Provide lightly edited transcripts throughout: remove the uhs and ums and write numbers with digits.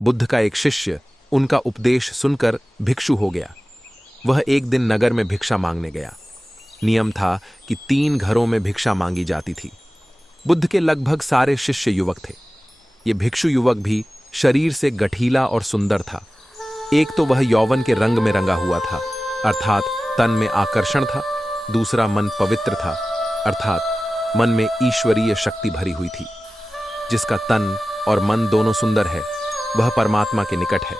बुद्ध का एक शिष्य उनका उपदेश सुनकर भिक्षु हो गया। वह एक दिन नगर में भिक्षा मांगने गया। नियम था कि 3 घरों में भिक्षा मांगी जाती थी। बुद्ध के लगभग सारे शिष्य युवक थे। ये भिक्षु युवक भी शरीर से गठीला और सुंदर था। एक तो वह यौवन के रंग में रंगा हुआ था, अर्थात तन में आकर्षण था। दूसरा मन पवित्र था, अर्थात मन में ईश्वरीय शक्ति भरी हुई थी। जिसका तन और मन दोनों सुंदर है, वह परमात्मा के निकट है।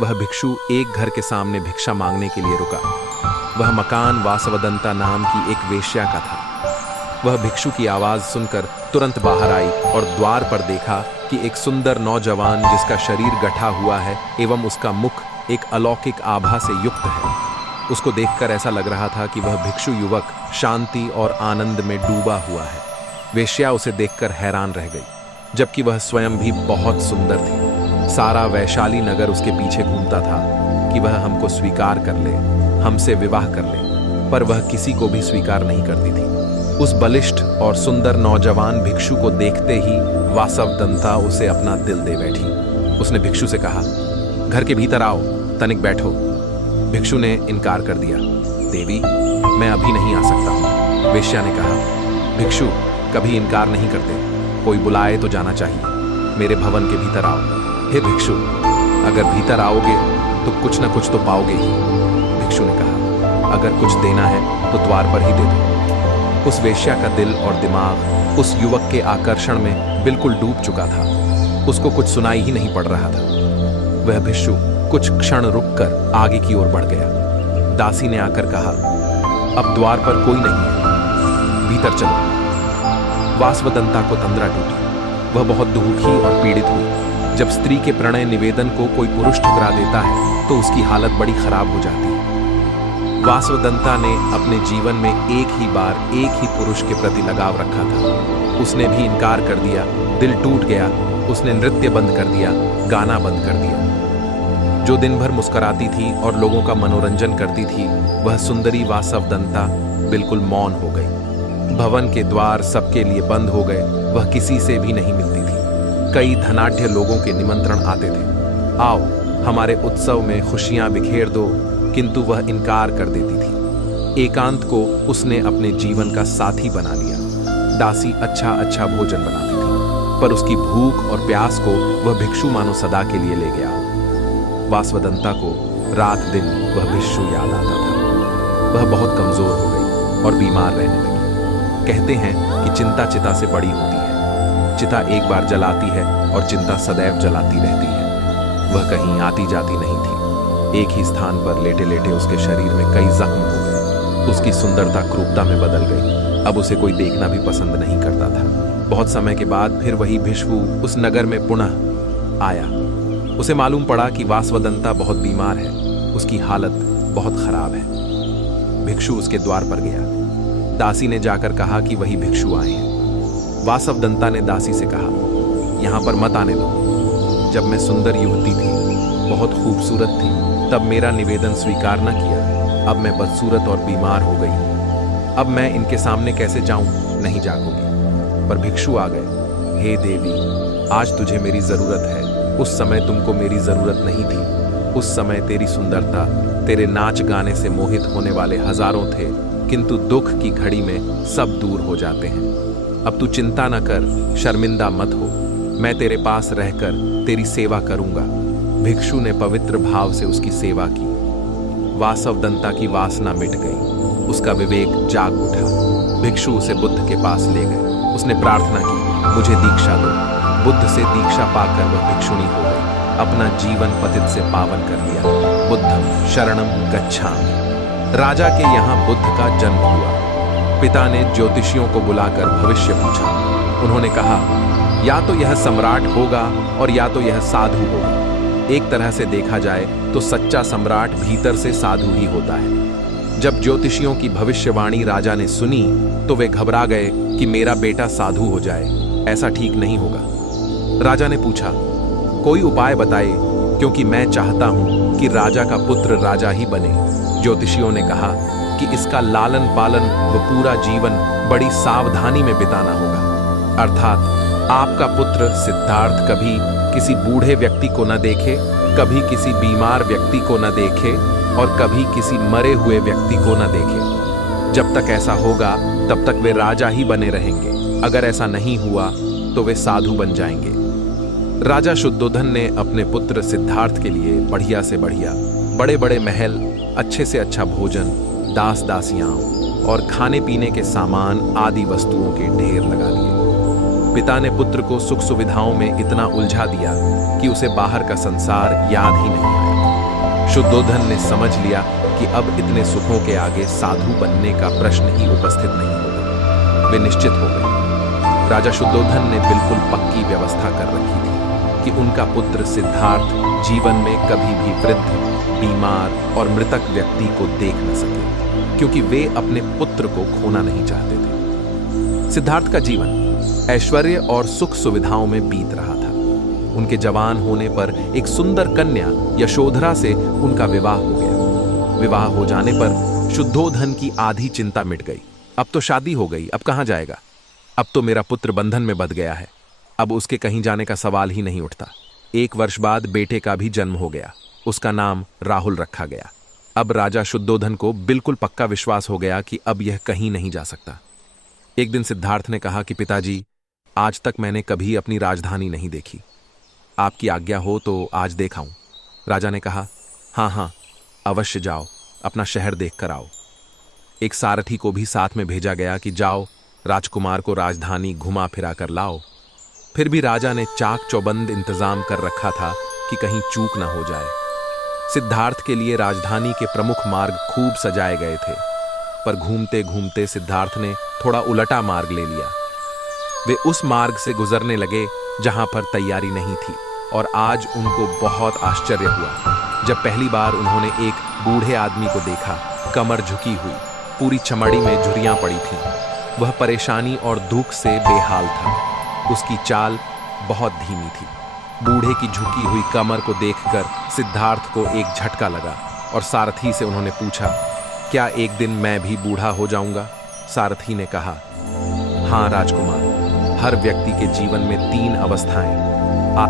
वह भिक्षु एक घर के सामने भिक्षा मांगने के लिए रुका। वह मकान वासवदंता नाम की एक वेश्या का था। वह भिक्षु की आवाज सुनकर तुरंत बाहर आई और द्वार पर देखा कि एक सुंदर नौजवान जिसका शरीर गठा हुआ है एवं उसका मुख एक अलौकिक आभा से युक्त है। उसको देखकर ऐसा लग रहा था कि वह भिक्षु युवक शांति और आनंद में डूबा हुआ है। वेश्या उसे देखकर हैरान रह गई, जबकि वह स्वयं भी बहुत सुंदर थी। सारा वैशाली नगर उसके पीछे घूमता था कि वह हमको स्वीकार कर ले, हमसे विवाह कर ले, पर वह किसी को भी स्वीकार नहीं करती थी। उस बलिष्ठ और सुंदर नौजवान भिक्षु को देखते ही वासवदंता उसे अपना दिल दे बैठी। उसने भिक्षु से कहा, घर के भीतर आओ, तनिक बैठो। भिक्षु ने इनकार कर दिया। देवी, मैं अभी नहीं आ सकता हूँ। वेश्या ने कहा, भिक्षु कभी इनकार नहीं करते, कोई बुलाए तो जाना चाहिए। मेरे भवन के भीतर आओ। हे भिक्षु, अगर भीतर आओगे तो कुछ न कुछ तो पाओगे ही। भिक्षु ने कहा, अगर कुछ देना है तो द्वार पर ही दे दो। उस वेश्या का दिल और दिमाग उस युवक के आकर्षण में बिल्कुल डूब चुका था। उसको कुछ सुनाई ही नहीं पड़ रहा था। वह भिक्षु कुछ क्षण रुककर आगे की ओर बढ़ गया। दासी ने आकर कहा, अब द्वार पर कोई नहीं है, भीतर चलो। वासवदंता को तंद्रा टूटी। वह बहुत दुखी और पीड़ित हुई। जब स्त्री के प्रणय निवेदन को कोई पुरुष ठुकरा देता है तो उसकी हालत बड़ी खराब हो जाती है। वासवदंता ने अपने जीवन में एक ही बार एक ही पुरुष के प्रति लगाव रखा था। उसने भी इनकार कर दिया। दिल टूट गया। उसने नृत्य बंद कर दिया, गाना बंद कर दिया। जो दिन भर मुस्कुराती थी और लोगों का मनोरंजन करती थी, वह सुंदरी वासवदंता बिल्कुल मौन हो गई। भवन के द्वार सबके लिए बंद हो गए। वह किसी से भी नहीं मिलती थी। कई धनाढ्य लोगों के निमंत्रण आते थे, आओ हमारे उत्सव में खुशियां बिखेर दो, किंतु वह इनकार कर देती थी। एकांत को उसने अपने जीवन का साथी बना लिया। दासी अच्छा अच्छा भोजन बनाती थी, पर उसकी भूख और प्यास को वह भिक्षु मानो सदा के लिए ले गया। वासवदंता को रात दिन वह भिक्षु याद आता था। वह बहुत कमजोर हो गई और बीमार रहने लगी। कहते हैं कि चिंता चिता से बड़ी होती है। चिता एक बार जलाती है और चिंता सदैव जलाती रहती है। वह कहीं आती जाती नहीं थी। एक ही स्थान पर लेटे लेटे उसके शरीर में कई जख्म हो गए। उसकी सुंदरता क्रूरता में बदल गई। अब उसे कोई देखना भी पसंद नहीं करता था। बहुत समय के बाद फिर वही भिक्षु उस नगर में पुनः आया। उसे मालूम पड़ा कि वासवदंता बहुत बीमार है, उसकी हालत बहुत खराब है। भिक्षु उसके द्वार पर गया। दासी ने जाकर कहा कि वही भिक्षु आए हैं। वासवदंता ने दासी से कहा, यहां पर मत आने दो। जब मैं सुंदर युवती थी, बहुत खूबसूरत थी, तब मेरा निवेदन स्वीकार न किया। अब मैं बदसूरत और बीमार हो गई। अब मैं इनके सामने कैसे जाऊं? नहीं जागूंगी। पर भिक्षु आ गए। हे देवी, आज तुझे मेरी जरूरत है। उस समय तुमको मेरी जरूरत नहीं थी। उस समय तेरी सुंदरता, तेरे नाच गाने से मोहित होने वाले हजारों थे, किंतु दुख की घड़ी में सब दूर हो जाते हैं। अब तू चिंता न कर, शर्मिंदा मत हो। मैं तेरे पास रहकर तेरी सेवा करूंगा। भिक्षु ने पवित्र भाव से उसकी सेवा की। वासवदंता की वासना मिट गई। उसका विवेक जाग उठा। भिक्षु उसे बुद्ध के पास ले गए। उसने प्रार्थना की, मुझे दीक्षा दो। बुद्ध से दीक्षा पाकर वह भिक्षुणी हो गई। अपना जीवन पतित से पावन कर लिया। बुद्धम शरणम गच्छामि। राजा के यहाँ बुद्ध का जन्म हुआ। पिता ने ज्योतिषियों को बुलाकर भविष्य पूछा। उन्होंने कहा, या तो यह सम्राट होगा और या तो यह साधु होगा। एक तरह से देखा जाए तो सच्चा सम्राट भीतर से साधु ही होता है। जब ज्योतिषियों की भविष्यवाणी राजा ने सुनी तो वे घबरा गए कि मेरा बेटा साधु हो जाए, ऐसा ठीक नहीं होगा। राजा ने पूछा, कोई उपाय बताए, क्योंकि मैं चाहता हूं कि राजा का पुत्र राजा ही बने। ज्योतिषियों ने कहा कि इसका लालन पालन व पूरा जीवन बड़ी सावधानी में बिताना होगा। अर्थात आपका पुत्र सिद्धार्थ कभी किसी बूढ़े व्यक्ति को न देखे, कभी किसी बीमार व्यक्ति को न देखे और कभी किसी मरे हुए व्यक्ति को न देखे। जब तक ऐसा होगा तब तक वे राजा ही बने रहेंगे। अगर ऐसा नहीं हुआ तो वे साधु बन जाएंगे। राजा शुद्धोधन ने अपने पुत्र सिद्धार्थ के लिए बढ़िया से बढ़िया, बड़े बड़े महल, अच्छे से अच्छा भोजन, दास दासियां और खाने पीने के सामान आदि वस्तुओं के ढेर लगा दिए। पिता ने पुत्र को सुख सुविधाओं में इतना उलझा दिया कि उसे बाहर का संसार याद ही नहीं आया। शुद्धोधन ने समझ लिया कि अब इतने सुखों के आगे साधु बनने का प्रश्न ही उपस्थित नहीं होगा। वे निश्चित हो गए। राजा शुद्धोधन ने बिल्कुल पक्की व्यवस्था कर रखी थी कि उनका पुत्र सिद्धार्थ जीवन में कभी भी वृद्ध, बीमार और मृतक व्यक्ति को देख न सके, क्योंकि वे अपने पुत्र को खोना नहीं चाहते थे। सिद्धार्थ का जीवन ऐश्वर्य और सुख सुविधाओं में बीत रहा था। उनके जवान होने पर एक सुंदर कन्या यशोधरा से उनका विवाह हो गया। विवाह हो जाने पर शुद्धोधन की आधी चिंता मिट गई। अब तो शादी हो गई, अब कहां जाएगा? अब तो मेरा पुत्र बंधन में बंध गया है, अब उसके कहीं जाने का सवाल ही नहीं उठता। 1 वर्ष बाद बेटे का भी जन्म हो गया। उसका नाम राहुल रखा गया। अब राजा शुद्धोधन को बिल्कुल पक्का विश्वास हो गया कि अब यह कहीं नहीं जा सकता। एक दिन सिद्धार्थ ने कहा कि पिताजी, आज तक मैंने कभी अपनी राजधानी नहीं देखी। आपकी आज्ञा हो तो आज देखाऊं। राजा ने कहा, हाँ हाँ, अवश्य जाओ, अपना शहर देख कर आओ। एक सारथी को भी साथ में भेजा गया कि जाओ, राजकुमार को राजधानी घुमा फिरा कर लाओ। फिर भी राजा ने चाक चौबंद इंतजाम कर रखा था कि कहीं चूक ना हो जाए। सिद्धार्थ के लिए राजधानी के प्रमुख मार्ग खूब सजाए गए थे, पर घूमते घूमते सिद्धार्थ ने थोड़ा उलटा मार्ग ले लिया। वे उस मार्ग से गुजरने लगे जहां पर तैयारी नहीं थी, और आज उनको बहुत आश्चर्य हुआ जब पहली बार उन्होंने एक बूढ़े आदमी को देखा, कमर झुकी हुई, पूरी चमड़ी में झुर्रियां पड़ी थीं। वह परेशानी और दुख से बेहाल था। उसकी चाल बहुत धीमी थी। बूढ़े की झुकी हुई कमर को देखकर सिद्धार्थ को एक झटका लगा और सारथी से उन्होंने पूछा, क्या एक दिन मैं भी बूढ़ा हो जाऊंगा? सारथी ने कहा, हाँ राजकुमार, हर व्यक्ति के जीवन में 3 अवस्थाएं